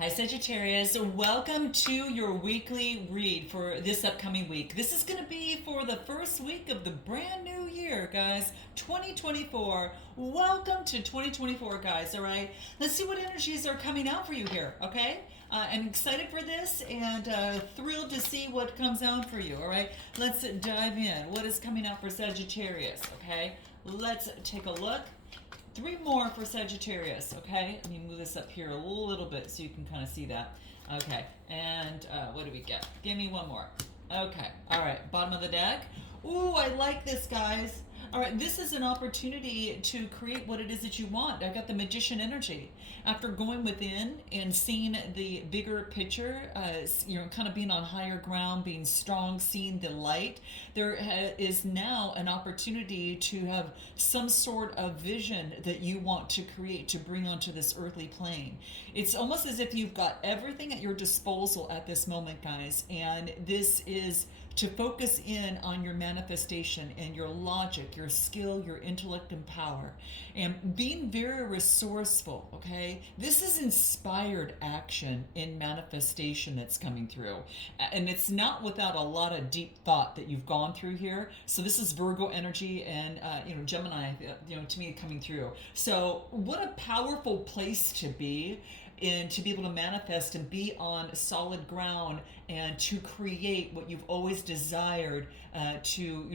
Hi, Sagittarius. Welcome to your weekly read for this upcoming week. This is going to be for the first week of the brand new year, guys. 2024. Welcome to 2024, guys. All right. Let's see what energies are coming out for you here. Okay. I'm excited for this and thrilled to see what comes out for you. All right. Let's dive in. What is coming out for Sagittarius? Okay. Let's take a look. Three more for Sagittarius, okay? Let me move this up here a little bit so you can kind of see that. Okay, and what do we get? Give me one more. Okay, all right, bottom of the deck. Ooh, I like this, guys. All right, this is an opportunity to create what it is that you want. I got the Magician energy. After going within and seeing the bigger picture, kind of being on higher ground, being strong, seeing the light, there is now an opportunity to have some sort of vision that you want to create to bring onto this earthly plane. It's almost as if you've got everything at your disposal at this moment, guys, and this is to focus in on your manifestation and your logic, your skill, your intellect and power, and being very resourceful, okay? This is inspired action in manifestation that's coming through. And it's not without a lot of deep thought that you've gone through here. So this is Virgo energy and, Gemini, to me coming through. So what a powerful place to be and to be able to manifest and be on solid ground and to create what you've always desired to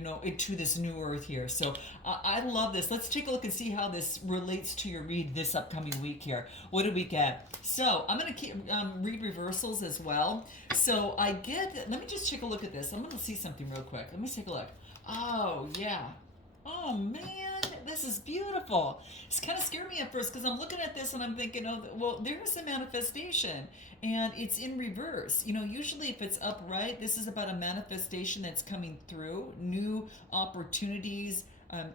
this new earth here. So I love this. Let's take a look and see how this relates to your read this upcoming week here. What do we get? So I'm going to keep read reversals as well. So let me just take a look at this. I'm going to see something real quick. Let me take a look. Oh, yeah. Oh man, this is beautiful. It's kind of scared me at first because I'm looking at this and I'm thinking, oh, well, there's a manifestation and it's in reverse. Usually if it's upright, this is about a manifestation that's coming through, new opportunities,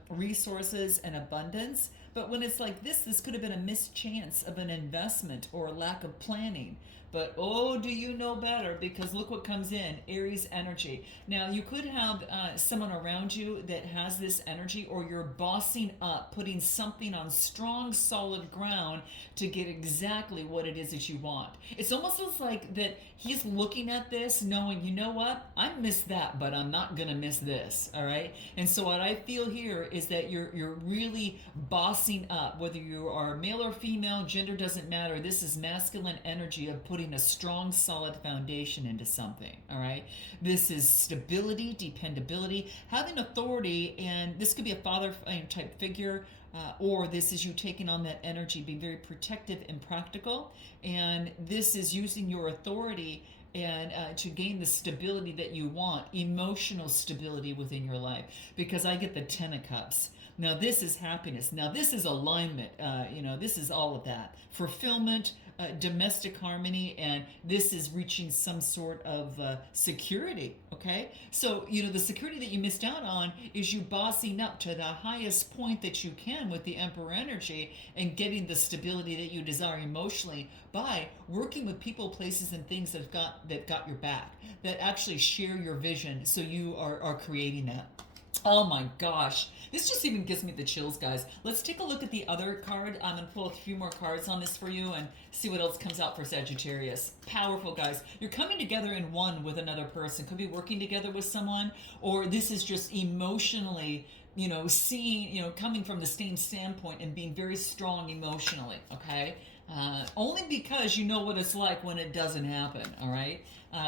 resources, and abundance. But when it's like this could have been a mischance of an investment or a lack of planning. But oh, do you know better? Because look what comes in, Aries energy. Now, you could have someone around you that has this energy, or you're bossing up, putting something on strong, solid ground to get exactly what it is that you want. It's almost like that he's looking at this knowing, you know what? I missed that, but I'm not going to miss this, all right? And so what I feel here is that you're really bossing up, whether you are male or female, gender doesn't matter. This is masculine energy of putting a strong, solid foundation into something, all right? This is stability, dependability, having authority, and this could be a father type figure, or this is you taking on that energy, being very protective and practical, and this is using your authority and to gain the stability that you want, emotional stability within your life, because I get the Ten of Cups. Now this is happiness. Now this is alignment. This is all of that. Fulfillment, domestic harmony, and this is reaching some sort of security, okay? So, the security that you missed out on is you bossing up to the highest point that you can with the Emperor energy and getting the stability that you desire emotionally by working with people, places, and things that got your back, that actually share your vision, so you are creating that. Oh my gosh. This just even gives me the chills, guys. Let's take a look at the other card. I'm going to pull a few more cards on this for you and see what else comes out for Sagittarius. Powerful, guys. You're coming together in one with another person. Could be working together with someone, or this is just emotionally, seeing, coming from the same standpoint and being very strong emotionally, okay? Only because you know what it's like when it doesn't happen, all right?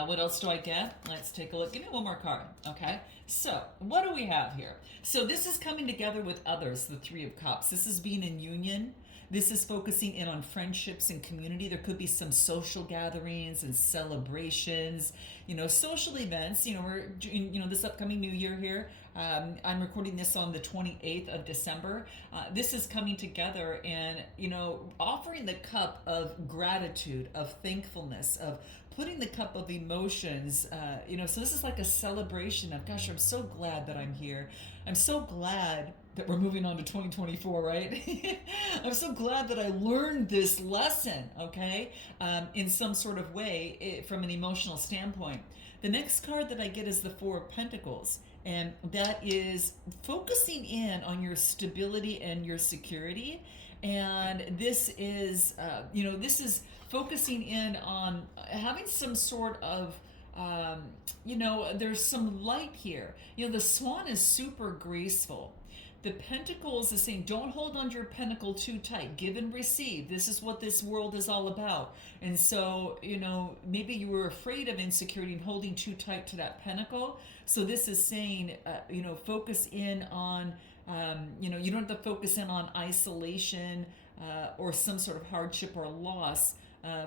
What else do I get? Let's take a look. Give me one more card, okay? So, what do we have here? So, this is coming together with others, the Three of Cups. This is being in union. This is focusing in on friendships and community. There could be some social gatherings and celebrations, social events. We're this upcoming new year here. I'm recording this on the 28th of December. This is coming together and, offering the cup of gratitude, of thankfulness, of putting the cup of emotions, so this is like a celebration of, gosh, I'm so glad that I'm here. I'm so glad that we're moving on to 2024, right? I'm so glad that I learned this lesson, okay, in some sort of way from an emotional standpoint. The next card that I get is the Four of Pentacles, and that is focusing in on your stability and your security. And this is, this is focusing in on having some sort of there's some light here. The swan is super graceful. The pentacles is saying, don't hold on to your pentacle too tight. Give and receive. This is what this world is all about. And so, maybe you were afraid of insecurity and holding too tight to that pentacle. So this is saying, focus in on, you don't have to focus in on isolation or some sort of hardship or loss.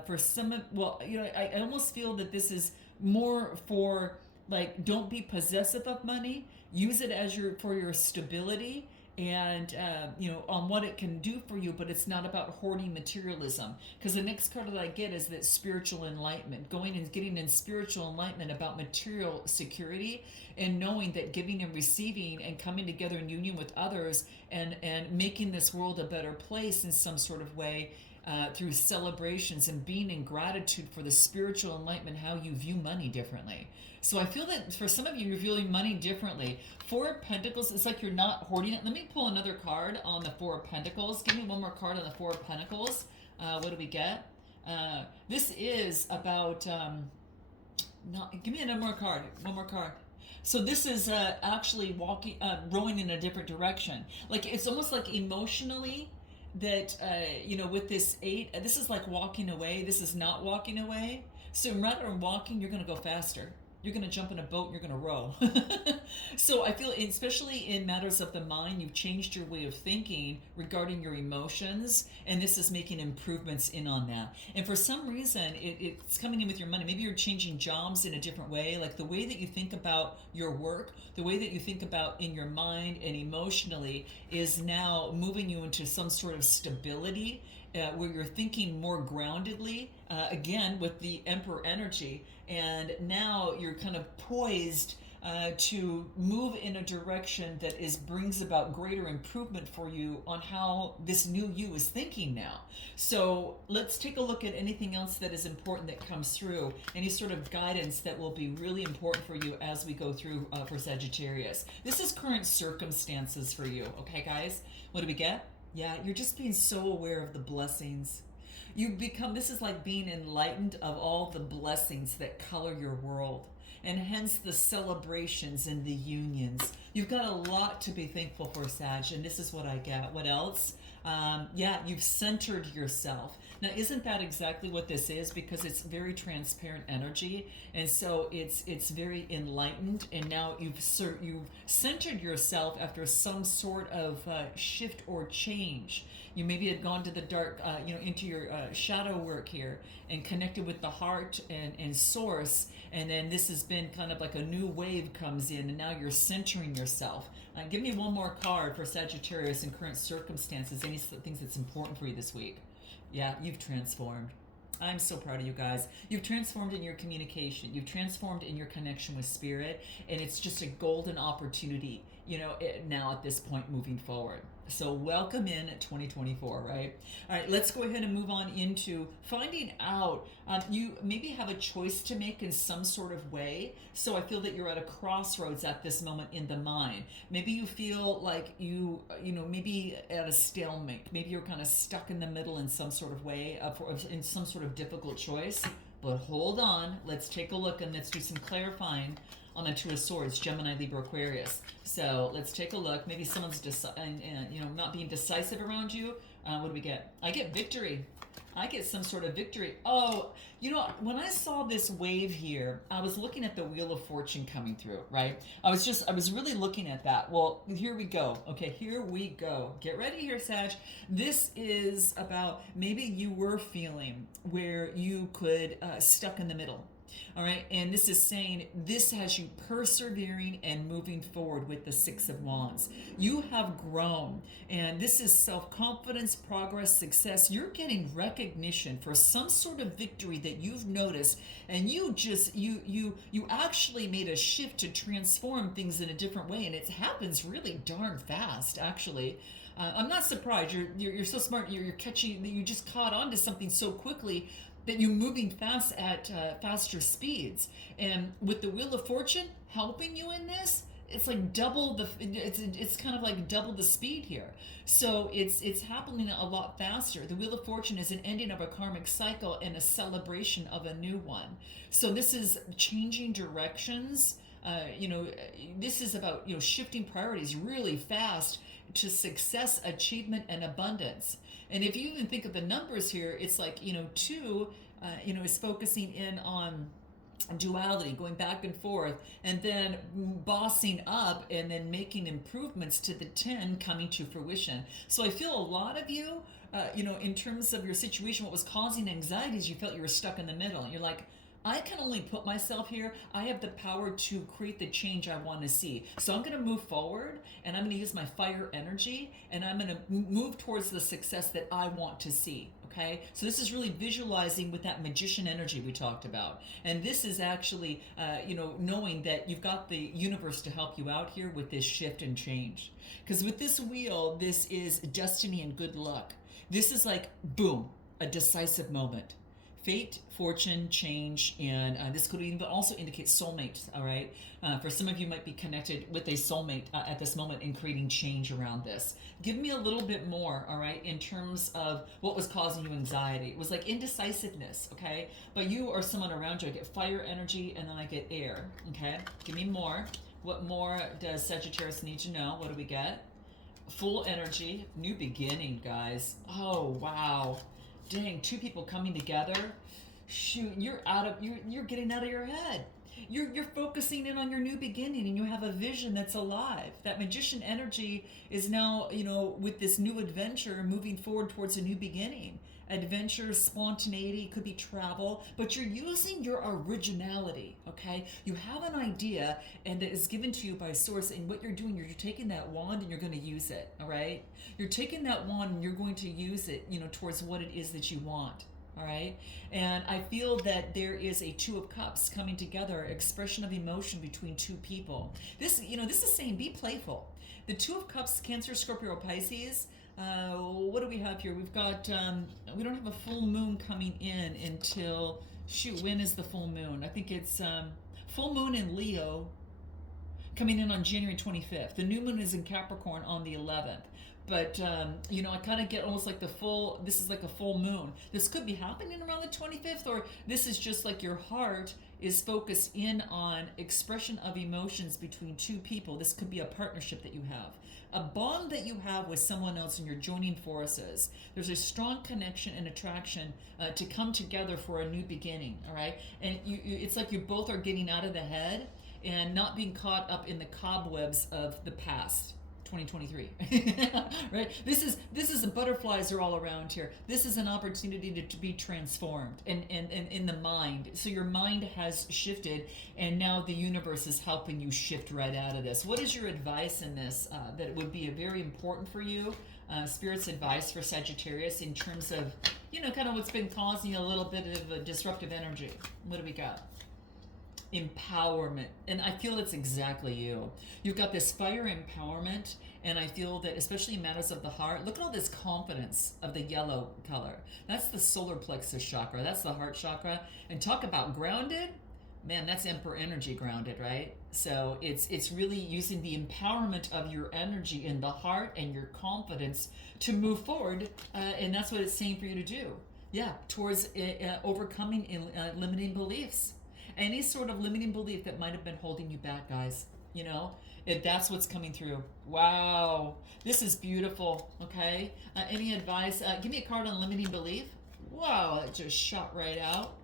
For some of, I almost feel that this is more for, like, don't be possessive of money. Use it as for your stability and on what it can do for you, but it's not about hoarding materialism. Because the next card that I get is that spiritual enlightenment, going and getting in spiritual enlightenment about material security, and knowing that giving and receiving and coming together in union with others and making this world a better place in some sort of way. Through celebrations and being in gratitude for the spiritual enlightenment, how you view money differently. So I feel that for some of you, you're viewing money differently. Four of Pentacles, it's like you're not hoarding it. Let me pull another card on the Four of Pentacles. Give me one more card on the Four of Pentacles. What do we get? This is about, give me another more card. One more card. So this is actually rowing in a different direction. Like, it's almost like emotionally, that with this 8, this is like walking away. This is not walking away. So rather than walking, you're going to go faster. You're going to jump in a boat and you're going to row. So I feel, especially in matters of the mind, you've changed your way of thinking regarding your emotions, and this is making improvements in on that. And for some reason, it's coming in with your money. Maybe you're changing jobs in a different way, like the way that you think about your work, the way that you think about in your mind and emotionally is now moving you into some sort of stability, where you're thinking more groundedly, again, with the Emperor energy. And now you're kind of poised to move in a direction that brings about greater improvement for you on how this new you is thinking now. So let's take a look at anything else that is important that comes through, any sort of guidance that will be really important for you as we go through for Sagittarius. This is current circumstances for you, okay, guys? What do we get? Yeah, you're just being so aware of the blessings. This is like being enlightened of all the blessings that color your world, and hence the celebrations and the unions. You've got a lot to be thankful for, Sag, and this is what I get. What else? You've centered yourself. Now, isn't that exactly what this is? Because it's very transparent energy, and so it's very enlightened, and now you've centered yourself after some sort of shift or change. You maybe had gone to the dark, into your shadow work here and connected with the heart and source, and then this has been kind of like a new wave comes in, and now you're centering yourself. Give me one more card for Sagittarius in current circumstances, any things that's important for you this week. Yeah, you've transformed. I'm so proud of you guys. You've transformed in your communication. You've transformed in your connection with spirit, and it's just a golden opportunity, now at this point moving forward. So welcome in 2024, right? All right, let's go ahead and move on into finding out. You maybe have a choice to make in some sort of way. So I feel that you're at a crossroads at this moment in the mind. Maybe you feel like maybe at a stalemate. Maybe you're kind of stuck in the middle in some sort of way, in some sort of difficult choice. But hold on, let's take a look and let's do some clarifying on the Two of Swords, Gemini, Libra, Aquarius. So let's take a look. Maybe someone's not being decisive around you. What do we get? I get victory. I get some sort of victory. Oh, when I saw this wave here, I was looking at the Wheel of Fortune coming through, right? I was really looking at that. Well, here we go. Okay, here we go. Get ready here, Sag. This is about maybe you were feeling where you could stuck in the middle. All right, and this is saying this has you persevering and moving forward with the Six of Wands. You have grown, and this is self-confidence, progress, success. You're getting recognition for some sort of victory that you've noticed, and you actually made a shift to transform things in a different way, and it happens really darn fast, actually. I'm not surprised. You're so smart. You're catching. You just caught on to something so quickly that you're moving fast at faster speeds. And with the Wheel of Fortune helping you in this, it's like double the it's kind of like double the speed here. So it's happening a lot faster. The Wheel of Fortune is an ending of a karmic cycle and a celebration of a new one. So this is changing directions. This is about shifting priorities really fast to success, achievement, and abundance. And if you even think of the numbers here, it's like two is focusing in on duality, going back and forth, and then bossing up and then making improvements to the 10 coming to fruition. So I feel a lot of you, in terms of your situation, what was causing anxieties, you felt you were stuck in the middle. And you're like, I can only put myself here. I have the power to create the change I want to see. So I'm going to move forward, and I'm going to use my fire energy, and I'm going to move towards the success that I want to see. Okay, so this is really visualizing with that magician energy we talked about. And this is actually, knowing that you've got the universe to help you out here with this shift and change. Because with this wheel, this is destiny and good luck. This is like, boom, a decisive moment. Fate, fortune, change, and this could even also indicate soulmates, all right? For some of you might be connected with a soulmate at this moment in creating change around this. Give me a little bit more, all right, in terms of what was causing you anxiety. It was like indecisiveness, okay? But you or someone around you, I get fire energy, and then I get air, okay? Give me more. What more does Sagittarius need to know? What do we get? Full energy, new beginning, guys. Oh, wow. Dang, two people coming together. Shoot, you're getting out of your head. You're focusing in on your new beginning, and you have a vision that's alive. That magician energy is now, with this new adventure, moving forward towards a new beginning. Adventure, spontaneity, could be travel, but you're using your originality, okay? You have an idea, and that is given to you by source, and what you're doing, you're taking that wand and you're going to use it, all right? You're taking that wand and you're going to use it, towards what it is that you want. All right. And I feel that there is a Two of Cups coming together, expression of emotion between two people. This is saying be playful. The Two of Cups, Cancer, Scorpio, Pisces. What do we have here? We've got, we don't have a full moon coming in until, when is the full moon? I think it's full moon in Leo coming in on January 25th. The new moon is in Capricorn on the 11th. But, I kind of get almost like this is like a full moon. This could be happening around the 25th, or this is just like your heart is focused in on expression of emotions between two people. This could be a partnership that you have, a bond that you have with someone else, and you're joining forces. There's a strong connection and attraction to come together for a new beginning, all right? And it's like you both are getting out of the head and not being caught up in the cobwebs of the past. 2023, right? This is the butterflies are all around here. This is an opportunity to be transformed and in the mind. So your mind has shifted, and now the universe is helping you shift right out of this. What is your advice in this that would be very important for you? Spirit's advice for Sagittarius in terms of, kind of what's been causing a little bit of a disruptive energy. What do we got? Empowerment. And I feel that's exactly you. You've got this fire empowerment, and I feel that especially in matters of the heart, look at all this confidence of the yellow color. That's the solar plexus chakra. That's the heart chakra. And talk about grounded. Man, that's Emperor energy grounded, right? So it's really using the empowerment of your energy in the heart and your confidence to move forward, and that's what it's saying for you to do. Yeah, towards overcoming limiting beliefs. Any sort of limiting belief that might have been holding you back, guys. If that's what's coming through. Wow, this is beautiful. Okay, any advice? Give me a card on limiting belief. Wow, it just shot right out.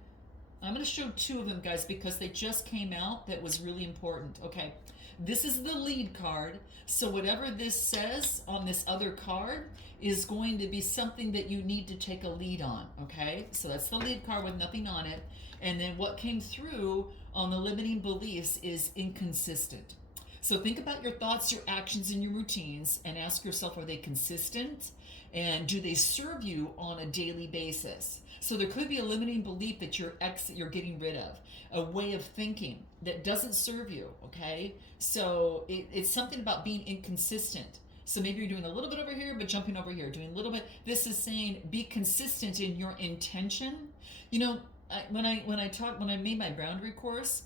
I'm going to show two of them, guys, because they just came out. That was really important. Okay, this is the lead card. So whatever this says on this other card is going to be something that you need to take a lead on. Okay, so that's the lead card with nothing on it. And then what came through on the limiting beliefs is inconsistent. So think about your thoughts, your actions, and your routines, and ask yourself, are they consistent? And do they serve you on a daily basis? So there could be a limiting belief that you're getting rid of, a way of thinking that doesn't serve you, okay? So it's something about being inconsistent. So maybe you're doing a little bit over here, but jumping over here, doing a little bit. This is saying be consistent in your intention. When I made my boundary course,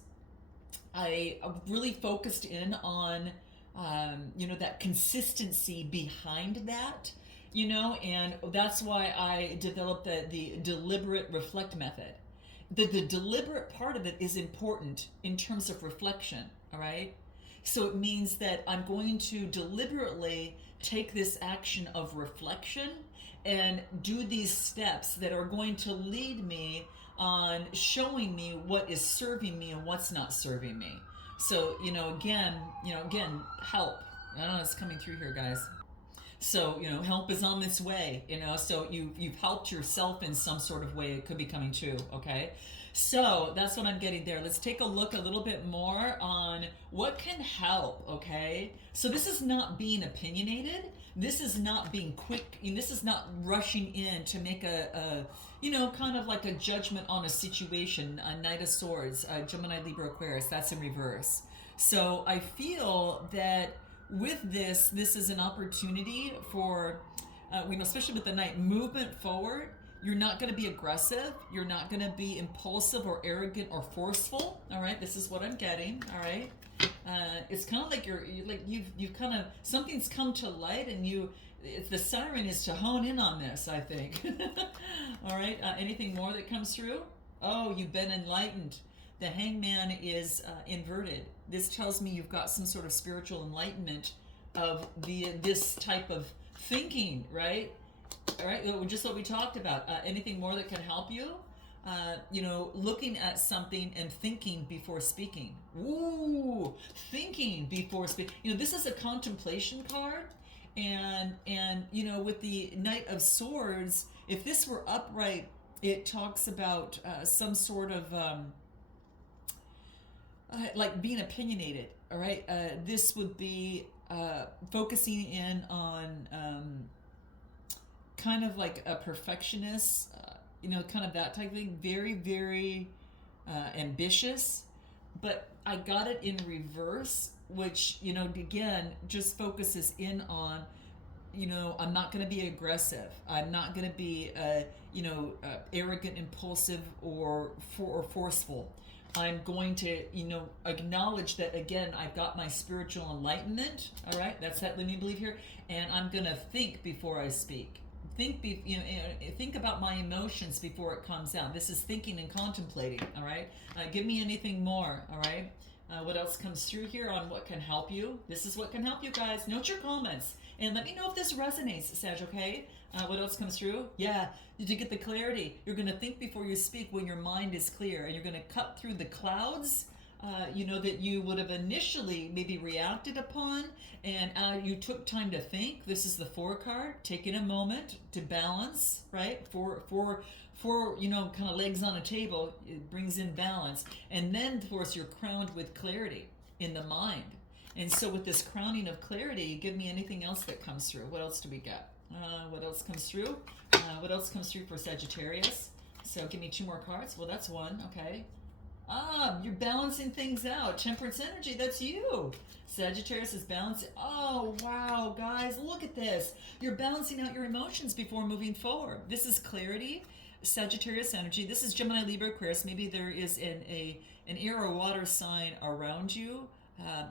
I really focused in on, that consistency behind that, and that's why I developed the deliberate reflect method. The deliberate part of it is important in terms of reflection, all right? So it means that I'm going to deliberately take this action of reflection and do these steps that are going to lead me on showing me what is serving me and what's not serving me. So, again, help. I don't know, it's coming through here, guys. So, help is on its way, so you've helped yourself in some sort of way. It could be coming true, okay? So that's what I'm getting there. Let's take a look a little bit more on what can help, okay? So this is not being opinionated. This is not being quick. And this is not rushing in to make a kind of like a judgment on a situation. A Knight of Swords, Gemini, Libra, Aquarius, that's in reverse. So I feel that with this is an opportunity for, especially with the Knight, movement forward. You're not going to be aggressive. You're not going to be impulsive or arrogant or forceful. All right, this is what I'm getting. All right, it's kind of like you've kind of, something's come to light, and the siren is to hone in on this, I think. All right, anything more that comes through? Oh, you've been enlightened. The Hangman is inverted. This tells me you've got some sort of spiritual enlightenment of this type of thinking, right? All right, just what we talked about. Anything more that can help you? Looking at something and thinking before speaking. Ooh, thinking before speaking. This is a contemplation card, and with the Knight of Swords, if this were upright, it talks about some sort of like being opinionated. All right, this would be focusing in on kind of like a perfectionist, kind of that type of thing. Very, very ambitious. But I got it in reverse, which, again, just focuses in on, I'm not going to be aggressive. I'm not going to be, arrogant, impulsive, or forceful. I'm going to, acknowledge that, again, I've got my spiritual enlightenment. All right, that's that. Let me believe here. And I'm going to think before I speak. Think about my emotions before it comes out. This is thinking and contemplating. All right. Give me anything more. All right. What else comes through here on what can help you? This is what can help you, guys. Note your comments and let me know if this resonates, Sag. Okay. What else comes through? Yeah. Did you get the clarity? You're going to think before you speak when your mind is clear, and you're going to cut through the clouds. That you would have initially maybe reacted upon, and you took time to think. This is the 4 card, taking a moment to balance, right? Four, kind of legs on a table, it brings in balance. And then, of course, you're crowned with clarity in the mind. And so with this crowning of clarity, give me anything else that comes through. What else do we got? What else comes through? What else comes through for Sagittarius? So give me 2 more cards. Well, that's 1, okay. You're balancing things out. Temperance energy, that's you. Sagittarius is balancing. Oh, wow, guys, look at this. You're balancing out your emotions before moving forward. This is clarity, Sagittarius energy. This is Gemini, Libra, Aquarius. Maybe there is an air or water sign around you,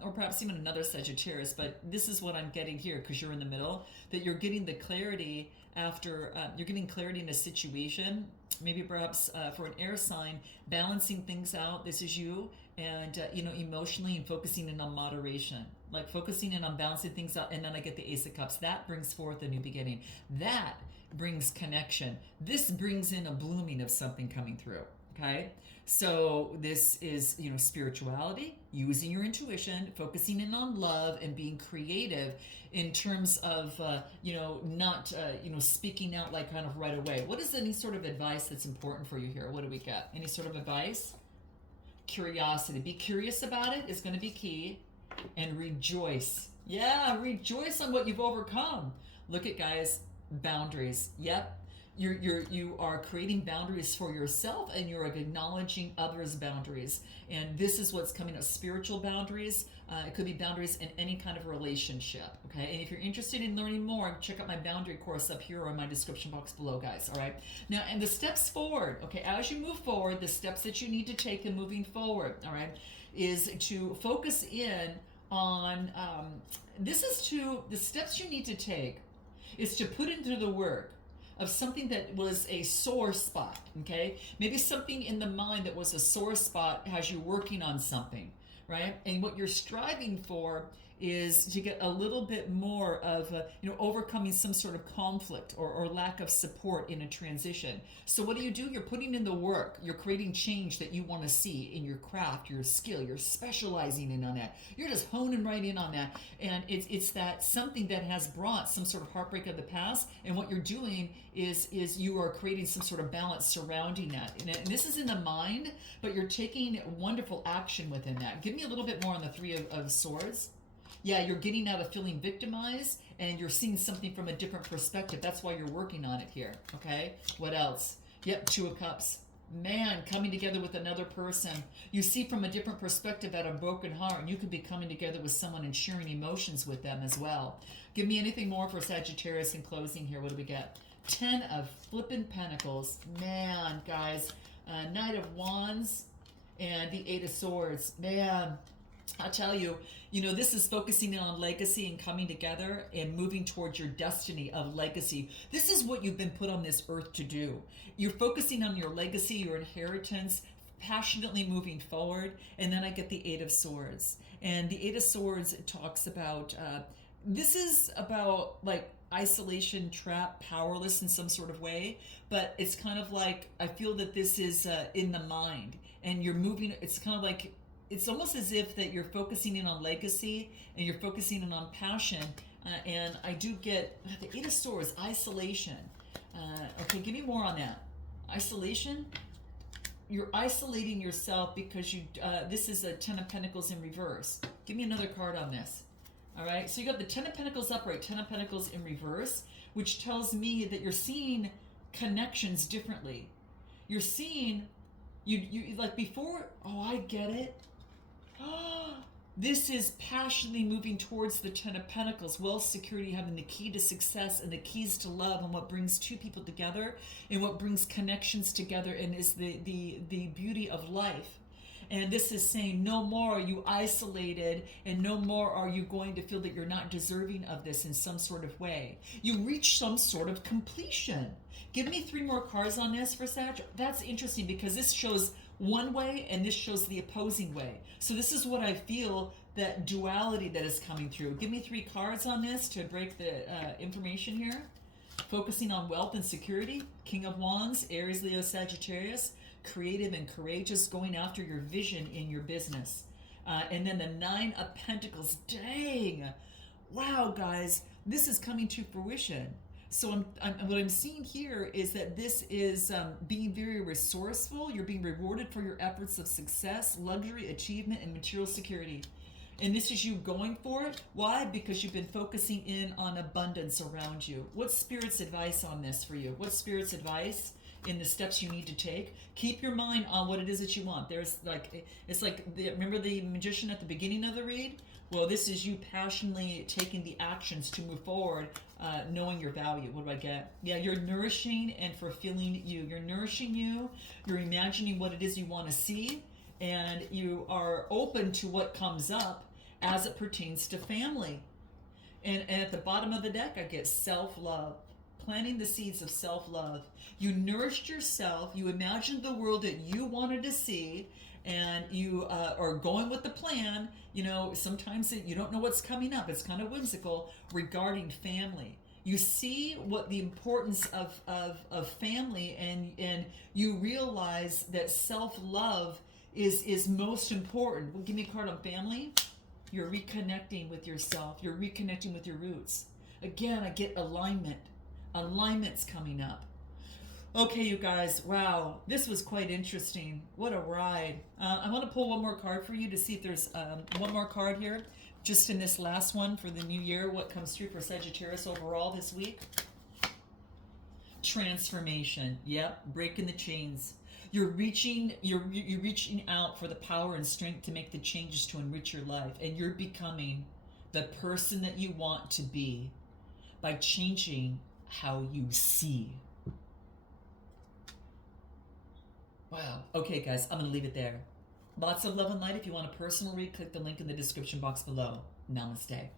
or perhaps even another Sagittarius, but this is what I'm getting here because you're in the middle, that you're getting the clarity after, you're getting clarity in a situation. Maybe perhaps for an air sign, balancing things out. This is you, and emotionally and focusing in on moderation, like focusing in on balancing things out. And then I get the Ace of Cups. That brings forth a new beginning. That brings connection. This brings in a blooming of something coming through. Okay, so this is spirituality, using your intuition, focusing in on love, and being creative in terms of not speaking out like kind of right away. What is any sort of advice that's important for you here? What do we got? Any sort of advice? Curiosity. Be curious about it is going to be key, and rejoice. Yeah, rejoice on what you've overcome. Look at, guys, boundaries. Yep. You are creating boundaries for yourself, and you're acknowledging others' boundaries. And this is what's coming up: spiritual boundaries. It could be boundaries in any kind of relationship. Okay. And if you're interested in learning more, check out my boundary course up here or in my description box below, guys. All right. Now, and the steps forward. Okay. As you move forward, the steps that you need to take in moving forward. All right, is to focus in on. The steps you need to take is to put into the work of something that was a sore spot, okay? Maybe something in the mind that was a sore spot has you working on something, right? And what you're striving for is to get a little bit more of, overcoming some sort of conflict or lack of support in a transition. So what do? You're putting in the work. You're creating change that you want to see in your craft, your skill. You're specializing in on that. You're just honing right in on that. And it's that something that has brought some sort of heartbreak of the past. And what you're doing is you are creating some sort of balance surrounding that. And this is in the mind, but you're taking wonderful action within that. Give me a little bit more on the Three of Swords. Yeah, you're getting out of feeling victimized, and you're seeing something from a different perspective. That's why you're working on it here, okay? What else? Yep, Two of Cups. Man, coming together with another person. You see from a different perspective at a broken heart, and you could be coming together with someone and sharing emotions with them as well. Give me anything more for Sagittarius in closing here. What do we get? 10 of flippin' Pentacles. Man, guys. Knight of Wands and the Eight of Swords. Man, I'll tell you, this is focusing in on legacy and coming together and moving towards your destiny of legacy. This is what you've been put on this earth to do. You're focusing on your legacy, your inheritance, passionately moving forward. And then I get the Eight of Swords. And the Eight of Swords talks about, this is about like isolation, trap, powerless in some sort of way. But it's kind of like, I feel that this is in the mind. And you're moving, it's kind of like, it's almost as if that you're focusing in on legacy and you're focusing in on passion. And I do get the Eight of Swords, isolation. Okay, give me more on that. Isolation? You're isolating yourself because this is a Ten of Pentacles in reverse. Give me another card on this. All right, so you got the Ten of Pentacles upright, Ten of Pentacles in reverse, which tells me that you're seeing connections differently. You're seeing, you like before, oh, I get it. This is passionately moving towards the Ten of Pentacles, wealth, security, having the key to success and the keys to love, and what brings two people together and what brings connections together, and is the beauty of life. And this is saying no more are you isolated, and no more are you going to feel that you're not deserving of this in some sort of way. You reach some sort of completion. Give me 3 more cards on this for Sag. That's interesting because this shows one way and this shows the opposing way. So this is what I feel, that duality that is coming through. Give me 3 cards on this to break the information here. Focusing on wealth and security. King of Wands, Aries, Leo, Sagittarius. Creative and courageous, going after your vision in your business. And then the Nine of Pentacles. Dang. Wow, guys. This is coming to fruition. So what I'm seeing here is that this is being very resourceful. You're being rewarded for your efforts of success, luxury, achievement, and material security. And this is you going for it. Why? Because you've been focusing in on abundance around you. What's Spirit's advice on this for you? What's Spirit's advice in the steps you need to take? Keep your mind on what it is that you want. There's like, it's like, remember the magician at the beginning of the read? Well, this is you passionately taking the actions to move forward, knowing your value. What do I get? Yeah, you're nourishing and fulfilling you. You're nourishing you. You're imagining what it is you want to see. And you are open to what comes up as it pertains to family. And at the bottom of the deck, I get self-love. Planting the seeds of self-love. You nourished yourself. You imagined the world that you wanted to see, and you are going with the plan. Sometimes you don't know what's coming up. It's kind of whimsical regarding family. You see what the importance of family, and you realize that self-love is most important. Well, give me a card on family. You're reconnecting with yourself. You're reconnecting with your roots. Again, I get alignment. Alignment's coming up. Okay, you guys, wow, this was quite interesting. What a ride. I want to pull one more card for you to see if there's one more card here, just in this last one for the new year, what comes through for Sagittarius overall this week. Transformation. Yep, breaking the chains. You're reaching out for the power and strength to make the changes to enrich your life, and you're becoming the person that you want to be by changing how you see. Wow. Okay, guys, I'm going to leave it there. Lots of love and light. If you want a personal read, click the link in the description box below. Namaste.